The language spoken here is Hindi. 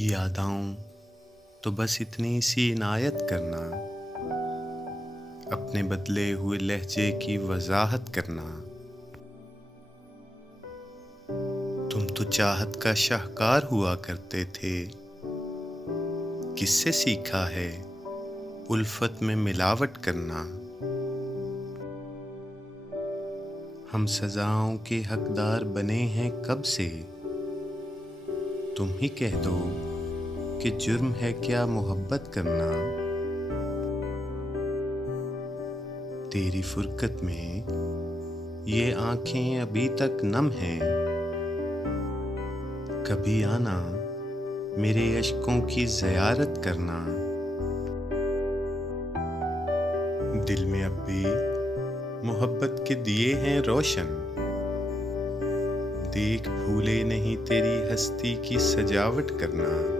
याद आऊं तो बस इतनी सी इनायत करना, अपने बदले हुए लहजे की वजाहत करना। तुम तो चाहत का शाहकार हुआ करते थे, किससे सीखा है उल्फत में मिलावट करना। हम सजाओं के हकदार बने हैं कब से, तुम ही कह दो कि जुर्म है क्या मोहब्बत करना। तेरी फुरकत में ये आंखें अभी तक नम हैं, कभी आना मेरे अश्कों की ज़ियारत करना। दिल में अब भी मोहब्बत के दिए हैं रोशन, देख भूले नहीं तेरी हस्ती की सजावट करना।